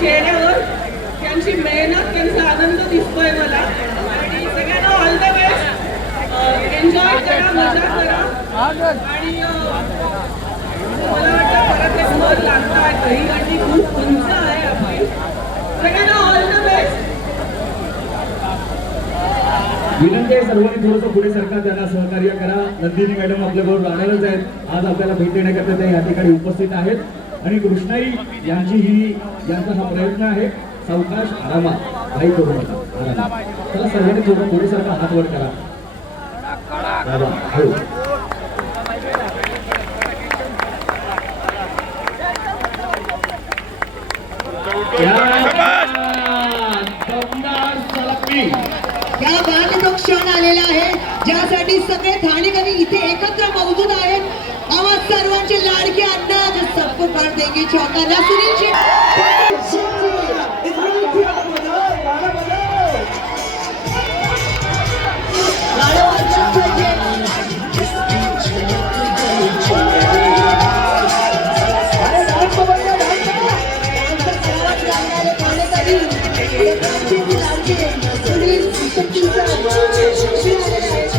चेहऱ्यावर त्यांची मेहनत, त्यांचा आनंद दिसतोय मला. आणि सगळ्यांना ऑल द बेस्ट. एन्जॉय करा, मजा करा. आणि मला वाटतं परत एक मत लागतं आहे. दहीहंडी खूप उंच आहे आपली. सगळ्यांना ऑल द बेस्ट. विनंती आहे सर्वांनी थोडंसं पुढे सरकार, त्यांना सहकार्य करा. नंदिनी मॅडम आपल्याबरोबर राहणारच आहेत. आज आपल्याला भेट देण्याकरता ते या ठिकाणी उपस्थित आहेत. आणि कृष्णाई यांचा हा प्रयत्न आहे. सावकाश, आरामात, काही करू नका, आरामात. चला सर्वांनी थोडं सरकार हात वर करा. हो. या बाद जो क्षण आलेला आहे, ज्यासाठी सगळे ठाणेकरी इथे एकत्र मौजूद आहेत. आवाज सर्वांचे लाडके अण्णा, जो सबको कर देंगे चौका, सुनील